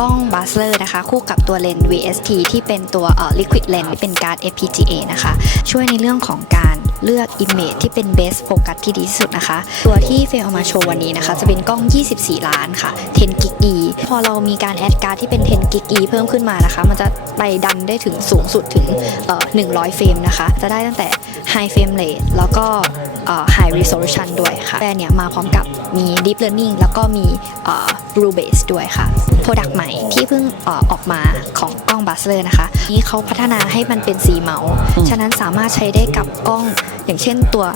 กล้องบัสเลอร์นะคะ คู่กับตัวเลนส์ VST ที่เป็นตัวเอ่อ Liquid Lens ที่เป็นการ์ด FPGA นะคะ ช่วยในเรื่องของการเลือก Image ที่เป็น best Focus ที่ดีที่สุดนะคะ ตัวที่เฟรมเอามาโชว์วันนี้นะคะ จะเป็นกล้อง 24 ล้านค่ะ 10 กิก พอเรามีการแอดการ์ดที่เป็น 10 g b E เพิ่มขึ้นมานะคะ มันจะไปดันได้ถึงสูงสุดถึงเอ่อ100 เฟรมนะคะ จะได้ตั้งแต่ High Frame Rate แล้วก็เอ่อ High Resolution ด้วยค่ะแบรนด์เนี่ยมาพร้อมกับมี Deep Learning แล้วก็มีเอ่อ Rule Base ด้วยค่ะ Product ใหม่ที่เพิ่งเอ่อออกมาของกล้อง b u z z l e r นะคะ นี่เขาพัฒนาให้มันเป็นสีเมาส์ฉะนั้นสามารถใช้ได้กับกล้องอย่างเช่นตัว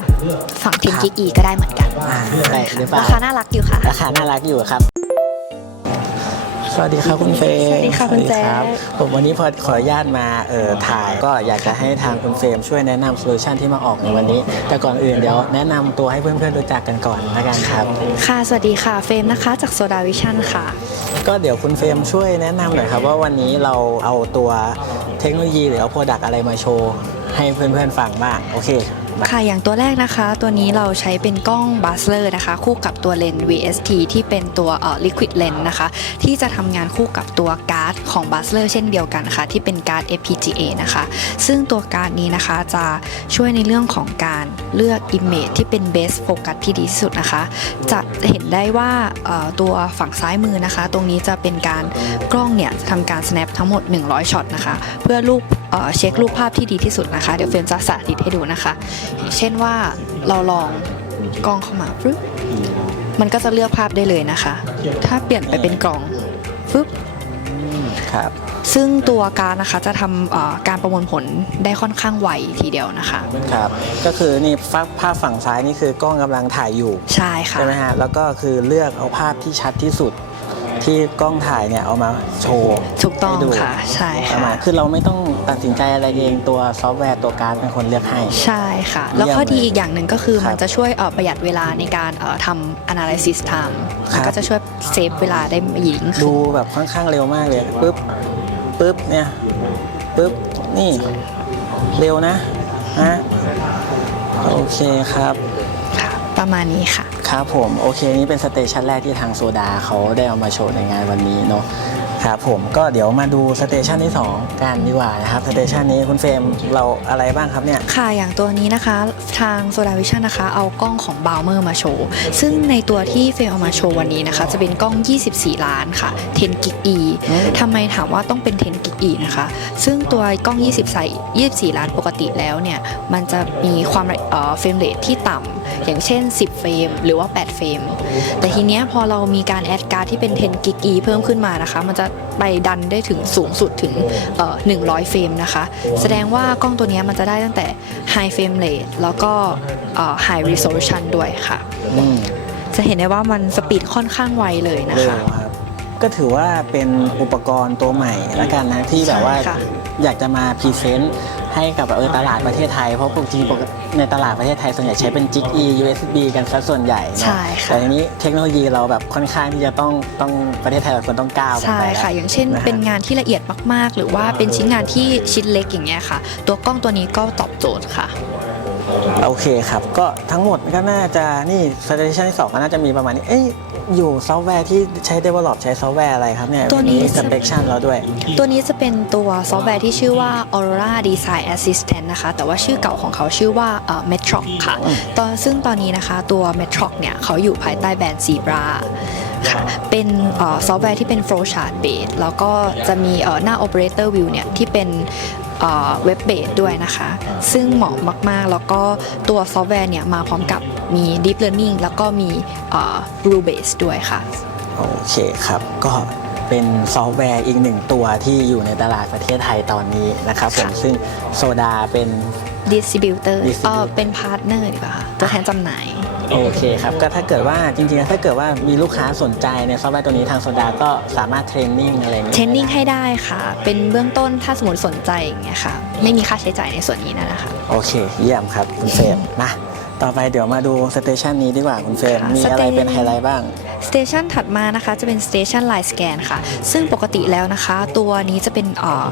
ฝั่ง10 g b E ก็ได้เหมือนกันอ่าได้หรือเปล่าราคาน่ารักอยู่ค่ะ ราคาน่ารักอยู่ครับ สวัสดีครับคุณเฟรมสวัสดีค่ะคุณแจ๊ค รับผมวันนี้พอขออนุญาตมาเอ่อถ่ายก็อยากจะให้ทางคุณเฟรมช่วยแนะนำโซลูชันที่มาออกในวันนี้ แต่ก่อนอื่นเดี๋ยวแนะนำตัวให้เพื่อนๆรู้จักกันก่อนละกันครับ ค่ะ สวัสดีค่ะ เฟรมนะคะ จาก Soda Vision ค่ะ ก็เดี๋ยวคุณเฟรมช่วยแนะนำหน่อยครับว่าวันนี้เราเอาตัวเทคโนโลยีหรือเอาโปรดักอะไรมาโชว์ให้เพื่อนๆฟังบ้างโอเคมา ค่ะอย่างตัวแรกนะคะ ตัวนี้เราใช้เป็นกล้องบัสเลอร์นะคะ คู่กับตัวเลนส์ VST ที่เป็นตัวเอ่อ Liquid Lens นะคะ ที่จะทำงานคู่กับตัวการ์ดของบัสเลอร์เช่นเดียวกันค่ะ ที่เป็นการ์ด FPGA นะคะ ซึ่งตัวการ์ดนี้นะคะจะช่วยในเรื่องของการเลือก Image ที่เป็น Base Focus ที่ดีที่สุดนะคะ จะเห็นได้ว่าตัวฝั่งซ้ายมือนะคะ ตรงนี้จะเป็นการกล้องเนี่ยทำการ snap ทั้งหมด 100 ช็อตนะคะ เพื่อรูปเช็ครูปภาพที่ดีที่สุดนะคะ เดี๋ยวเฟรมจะสาธิตให้ดูนะคะ อย่างเช่นว่าเราลองกล้องเข้ามาฟึ๊บมันก็จะเลือกภาพได้เลยนะคะ ถ้าเปลี่ยนไปเป็นกล่องฟึ๊บ ครับ ซึ่งตัวการดนะคะจะทำเอ่อการประมวลผลได้ค่อนข้างไวทีเดียวนะคะ ครับ ก็คือนี่ภาพภาพฝั่งซ้ายนี่คือกล้องกำลังถ่ายอยู่ ใช่ค่ะ ใช่ไหมฮะ แล้วก็คือเลือกเอาภาพที่ชัดที่สุด ที่กล้องถ่ายเนี่ยเอามาโชว์ถูกต้องให้ดูค่ะใช่ประค่ะมาณคือเราไม่ต้องตัดสินใจอะไรเองตัวซอฟต์แวร์ตัวการดเป็นคนเลือกให้ ใช่ค่ะ แล้วข้อดีอีกอย่างหนึ่งก็คือครับมันจะช่วยเอ่อประหยัดเวลาในการเอ่อทำ analysis time ครับมันก็จะช่วยเซฟเวลาได้ยิ่งขึ้ดูนแบบค่อนข้างเร็วมากเลยปุ๊บปุ๊บเนี่ยปุ๊บนี่เร็วนะฮะโอเคครับ ค่ะประมาณนี้ค่ะ ครับผม โอเค นี่เป็นสเตชันแรกที่ทางโซดาเขาได้เอามาโชว์ในงานวันนี้เนาะ ครับผมก็เดี๋ยวมาดูสเตชันที่ 2 กันดีกว่านะครับสเตชันนี้คุณเฟรมเราอะไรบ้างครับเนี่ย ค่ะอย่างตัวนี้นะคะทาง Soda Vision นะคะ เอากล้องของ b a l m e r มาโชว์ ซึ่งในตัวที่เฟรมเอามาโชว์วันนี้นะคะ จะเป็นกล้อง 24 ล้านค่ะ10 g b E อืมทำไมถามว่าต้องเป็น10 g b E นะคะ ซึ่งตัวกล้อง20ใส่24 ล้านปกติแล้วเนี่ยมันจะมีความเอ่อเฟรมเรทที่ต่ำอย่างเช่น 10 เฟรม หรือว่า 8 เฟรมแต่ทีเนี้ยพอเรามีการแอดการ์ดที่เป็น10 g b E เพิ่มขึ้นมานะคะ มันจะไปดันได้ถึงสูงสุดถึงเอ่อ100 เฟรมนะคะ แสดงว่ากล้องตัวเนี้ยมันจะได้ตั้งแต่ High Frame Rate แล้วก็เอ่อ High Resolution ด้วยค่ะอืมจะเห็นได้ว่ามันสปีดค่อนข้างไวเลยนะเร็วคะครับก็ถือว่าเป็นอุปกรณ์ตัวใหม่ละกันนะ ที่แบบว่าใช่ค่ะอยากจะมาพรีเซนต์ ให้กับเออตลาดประเทศไทย เพราะปกติปกติในตลาดประเทศไทยส่วนใหญ่ใช้เป็นจิก E USB กันซะส่วนใหญ่เนอะใช่ค่ะ แต่ทีนี้เทคโนโลยีเราแบบค่อนข้างที่จะต้องต้องประเทศไทยเราควรต้องก้าวกันใช่ไปแล้ว ค่ะ อย่างเช่น นะฮะเป็นงานที่ละเอียดมากๆ หรือว่าเป็นชิ้นงานที่ชิ้นเล็กอย่างเงี้ยค่ะ ตัวกล้องตัวนี้ก็ตอบโจทย์ค่ะ โอเคครับ ก็ทั้งหมดก็น่าจะนี่สเตชันที่สองก็น่าจะมีประมาณนี้ เอ้ย อยู่ซอฟต์แวร์ที่ใช้ develop ใช้ซอฟต์แวร์อะไรครับเนี่ยตัวนี้ มี inspection แล้วด้วย ตัวนี้จะเป็นตัวซอฟต์แวร์ที่ชื่อว่า Aurora Design Assistant นะคะ แต่ว่าชื่อเก่าของเขาชื่อว่าเอ่อ Metroc ค่ะอืมตอนซึ่งตอนนี้นะคะตัว Metroc เนี่ยเขาอยู่ภายใต้แบรนด์ Zebra ค่ะ เป็นเอ่อซอฟต์แวร์ที่เป็น flowchart based แล้วก็จะมีเอ่อหน้า operator view เนี่ยที่เป็น เว็บเบสด้วยนะคะ ซึ่งเหมาะมาก ๆ แล้วก็ตัวซอฟต์แวร์เนี่ยมาพร้อมกับมี deep learning แล้วก็มีเอ่อ rule base ด้วยค่ะ โอเคครับ ก็เป็นซอฟต์แวร์อีกหนึ่งตัวที่อยู่ในตลาดประเทศไทยตอนนี้นะครับผมค่ะซึ่งโซดาเป็น distributor เอ่อ Distributor เป็น partner ดีกว่าค่ะตัวแทนจำหน่าย โอเคครับก็ถ้าเกิดว่าจริงๆ ถ้าเกิดว่ามีลูกค้าสนใจในซอฟต์แวร์ตัวนี้ทางโซดาก็สามารถเทรนนิ่งอะไรอย่างเทรนนิ่งได้ให้ได้ค่ะ เป็นเบื้องต้นถ้าสมมติสนใจอย่างเงี้ยค่ะ ไม่มีค่าใช้จ่ายในส่วนนี้นะคะโอเค เยี่ยมครับคุณเฟรมมาต่อไปเดี๋ยวมาดูสเตชันนี้ดีกว่าคุณเฟรมค่ะมีอะไรสเตเป็นไฮไลท์บ้างสเตชันถัดมานะคะจะเป็นสเตชันไลน์สแกนค่ะ ซึ่งปกติแล้วนะคะ ตัวนี้จะเป็นเอ่อ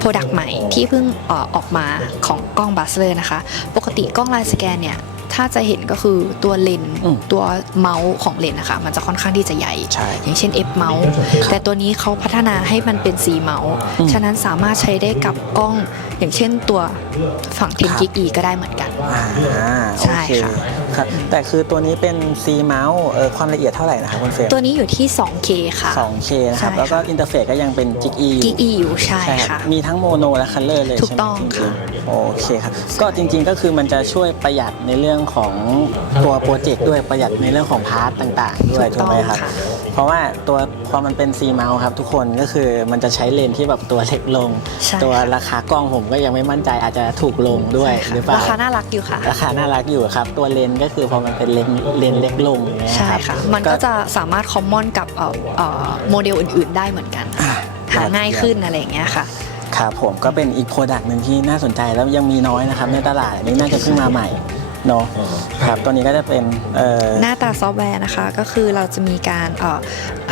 Product ใหม่ที่เพิ่งเอ่อออกมาของกล้องบัสเลอร์นะคะ ปกติกล้องไลน์สแกนเนี่ย ถ้าจะเห็นก็คือตัวเลนส์อืมตัวเมาส์ของเลนส์นะคะมันจะค่อนข้างที่จะใหญ่ ใช่อย่างเช่น F เมาส์แต่ตัวนี้เขาพัฒนาให้มันเป็น C เมาส์อืมฉะนั้นสามารถใช้ได้กับกล้อง อย่างเช่นตัวฝั่ง ครับ 10 g b ก็ได้เหมือนกัน อ่าใช่โอเคค่ะ ครับแต่คือตัวนี้เป็น C mouse เออความละเอียดเท่าไหร่นะครับคุณเฟรม ตัวนี้อยู่ที่ 2K ค่ะ 2K นะครับ ใช่ค่ะ แล้วก็อินเทอร์เฟซก็ยังเป็น Jig E อยู่ g e อยู่ใช่ใช่ครัค่ะบมีทั้งโมโนและคัลเลอร์เลยถูกใช่ไหมต้องจริค่ะงๆโอเคครับ ก็จริงๆก็คือมันจะช่วยประหยัดในเรื่องของตัวโปรเจกต์ด้วยประหยัดในเรื่องของพาร์ตต่างๆ ด้วยถูถูกกต้องไหมครับค่ะ เพราะว่าตัวพอมันเป็น C mouse ครับทุกคนก็คือมันจะใช้เลนส์ที่แบบตัวเล็กลง ใช่ตัวค่ะราคากล้องผมก็ยังไม่มั่นใจอาจจะถูกลงด้วยใช่ค่ะหรือเปล่า ราคาน่ารักอยู่ค่ะ ราคาน่ารักอยู่ครับ ตัวเลนส์ก็คือพอมันเป็นเลนส์เลนส์เล็กลงอย่างเงี้ยใช่ครับค่ะ มันก็จะสามารถคอมมอนกับเอ่อเอ่อโมเดลอื่นๆได้เหมือนกัน อะหาง่ายขึ้นอะไรอย่างเงี้ยค่ะ ครับผมก็เป็นอีกโปรดักต์หนึ่งที่น่าสนใจแล้วยังมีน้อยนะครับในตลาดอันนี้น่าจะเพิ่งมาใหม่เนาะครับตัวนี้ก็จะเป็นเอ่อ หน้าตาซอฟต์แวร์นะคะก็คือเราจะมีการเอ่อ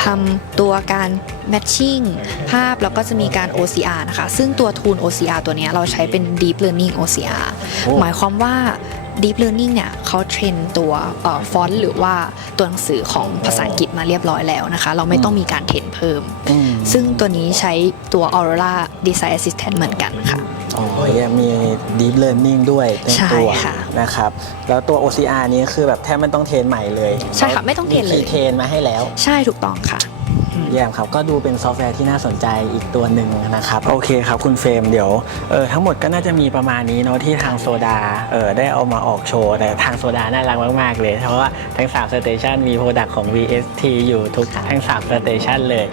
ทำตัวการ matching ภาพแล้วก็จะมีการ OCR นะคะ ซึ่งตัว tool OCR ตัวเนี้ยเราใช้เป็น deep learning OCR โอ้ หมายความว่า deep learning เนี่ยเขาเทรนตัวฟอนต์หรือว่าตัวหนังสือของภาษาอังกฤษมาเรียบร้อยแล้วนะคะ เราไม่ต้องมีการเทรนเพิ่มอืมซึ่งตัวนี้ใช้ตัว Aurora Design Assistant เหมือนกันค่ะอ๋อยังมี deep learning ด้วยในใช่ตัวค่ะนะครับ แล้วตัว OCR นี้คือแบบแทบไม่ต้องเทรนใหม่เลย ใช่ค่ะ ไม่ต้องเทรนเลยมีเทรนมาให้แล้ว ใช่ถูกต้องค่ะ เยี่ยมครับ ก็ดูเป็นซอฟต์แวร์ที่น่าสนใจอีกตัวหนึ่งนะครับ โอเคครับคุณเฟรมเดี๋ยวเออทั้งหมดก็น่าจะมีประมาณนี้เนาะที่ทางโซดาเออได้เอามาออกโชว์ แต่ทางโซดาน่ารักมาก ๆ เลย เพราะว่าทั้ง3สเตชันมีโปรดักต์ของ VST อยู่ทุกทั้ง3สเตชันเลย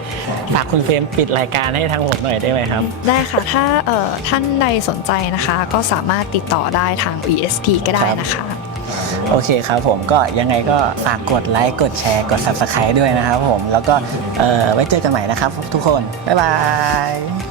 ฝากคุณเฟรมปิดรายการให้ทางผมหน่อยได้ไหมครับ ได้ค่ะ ถ้าเอ่อท่านใดสนใจนะคะ ก็สามารถติดต่อได้ทาง EST ก็ได้นะคะ โอเคครับผมก็ยังไงก็ฝากกดไลค์กดแชร์กด Subscribe ด้วยนะครับผม แล้วก็เออไว้เจอกันใหม่นะครับทุกคน บ๊ายบาย